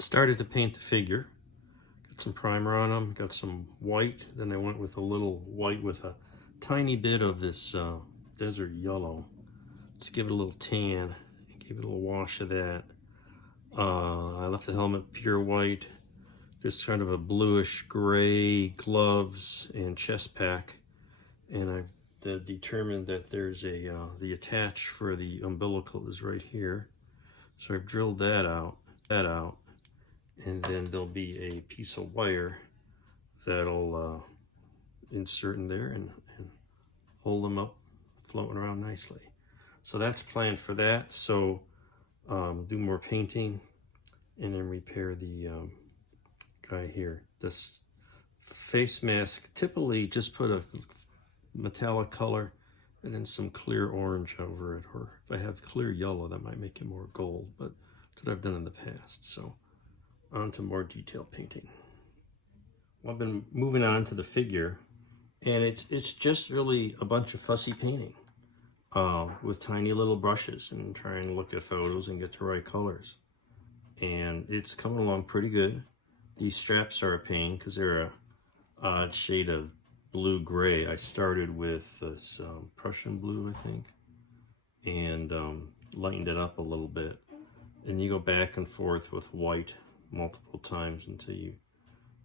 Started to paint the figure. Got some primer on them, got some white. Then I went with a little white with a tiny bit of this desert yellow. Just give it a little tan, give it a little wash of that. I left the helmet pure white. Just kind of a bluish gray gloves and chest pack. And I determined that there's a the attach for the umbilical is right here. So I've drilled that out, and then there'll be a piece of wire that'll insert in there and hold them up, floating around nicely. So that's planned for that. So do more painting and then repair the guy here. This face mask, typically just put a metallic color and then some clear orange over it, or if I have clear yellow, that might make it more gold, but that's what I've done in the past. So on to more detail painting. Well, I've been moving on to the figure, and it's just really a bunch of fussy painting with tiny little brushes and trying to look at photos and get the right colors. And it's coming along pretty good. These straps are a pain because they're a odd shade of blue-gray. I started with this Prussian blue, I think, and lightened it up a little bit. And you go back and forth with white multiple times until you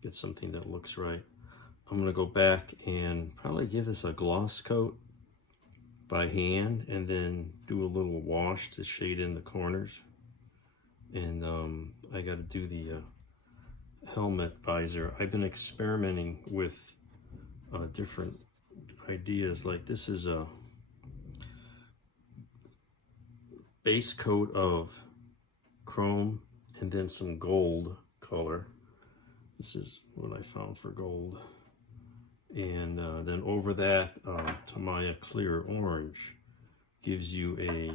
get something that looks right. I'm going to go back and probably give this a gloss coat by hand and then do a little wash to shade in the corners. And I got to do the helmet visor. I've been experimenting with different ideas. Like this is a base coat of chrome and then some gold color. This is what I found for gold. And then over that, Tamiya clear orange gives you a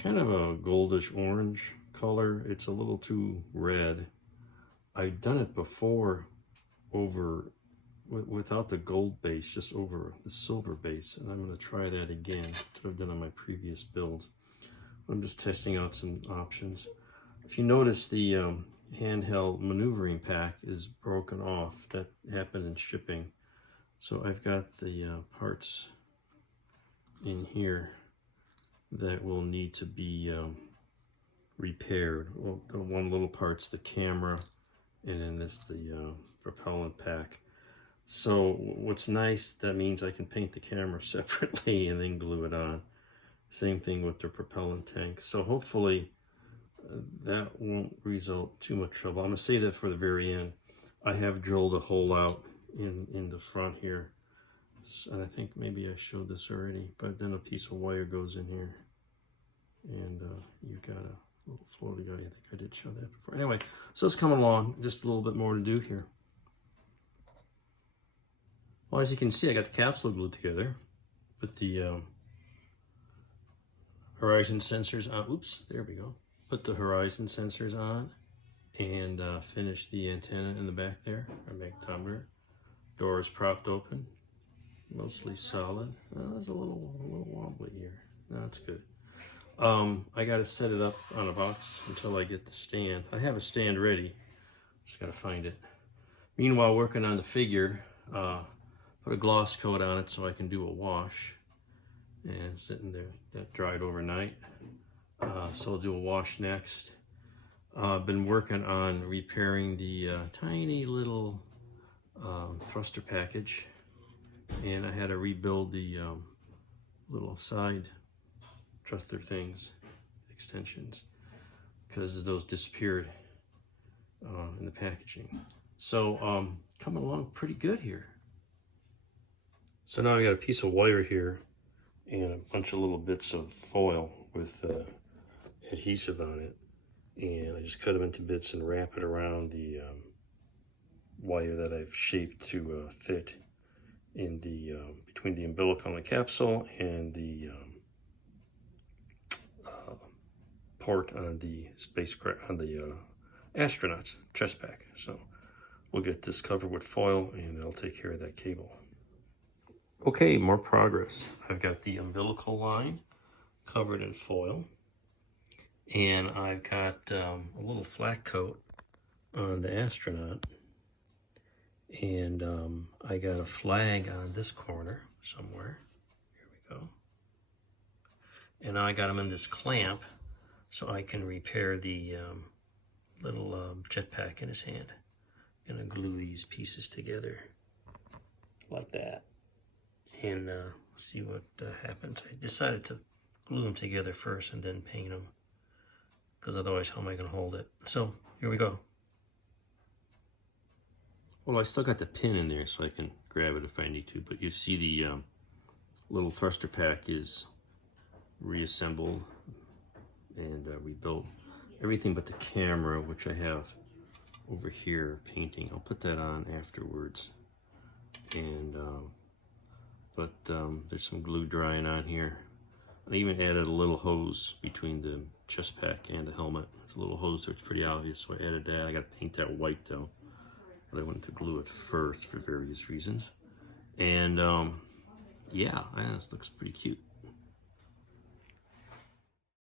kind of a goldish orange color. It's a little too red. I've done it before over without the gold base, just over the silver base, and I'm going to try that again. That's what I've done on my previous builds. I'm just testing out some options. If you notice, the handheld maneuvering pack is broken off. That happened in shipping. So I've got the parts in here that will need to be repaired. Well, the one little part's the camera, and then this the propellant pack. So what's nice, that means I can paint the camera separately and then glue it on. Same thing with the propellant tank. So hopefully that won't result too much trouble. I'm gonna say that for the very end. I have drilled a hole out in the front here. And I think maybe I showed this already, but then a piece of wire goes in here. And you've got a little floaty guy. I think I did show that before. Anyway, so it's coming along. Just a little bit more to do here. Well, as you can see, I got the capsule glued together. Put the horizon sensors on. Oops, there we go. Put the horizon sensors on and finish the antenna in the back there, our magnetometer. Door is propped open, mostly solid. There's a little wobbly here. No, that's good. I got to set it up on a box until I get the stand. I have a stand ready. Just got to find it. Meanwhile, working on the figure, put a gloss coat on it so I can do a wash. And sitting there, that dried overnight. So I'll do a wash next. I've been working on repairing the tiny little thruster package, and I had to rebuild the little side thruster things, extensions, because those disappeared in the packaging. So coming along pretty good here. So now I got a piece of wire here and a bunch of little bits of foil with adhesive on it, and I just cut them into bits and wrap it around the wire that I've shaped to fit in the between the umbilical and the capsule and the port on the spacecraft, on the astronaut's chest pack. So we'll get this covered with foil and I'll take care of that cable. Okay, more progress. I've got the umbilical line covered in foil, and I've got a little flat coat on the astronaut. And I got a flag on this corner somewhere. Here we go. And now I got them in this clamp so I can repair the little jetpack in his hand. I'm gonna glue these pieces together like that and see what happens. I decided to glue them together first and then paint them, because otherwise how am I gonna hold it? So here we go. Well, I still got the pin in there so I can grab it if I need to, but you see the little thruster pack is reassembled and rebuilt. Everything but the camera, which I have over here painting. I'll put that on afterwards. And there's some glue drying on here. I even added a little hose between the chest pack and the helmet. There's a little hose there, it's pretty obvious, so I added that. I gotta paint that white though, but I wanted to glue it first for various reasons. And yeah, this looks pretty cute.